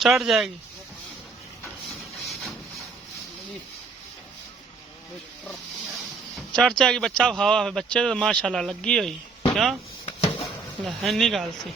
चढ़ जाएगी। चढ़ जाएगी बच्चा हवा है। बच्चे तो माशाल्लाह लगी हुई क्या है नहीं गाल सी।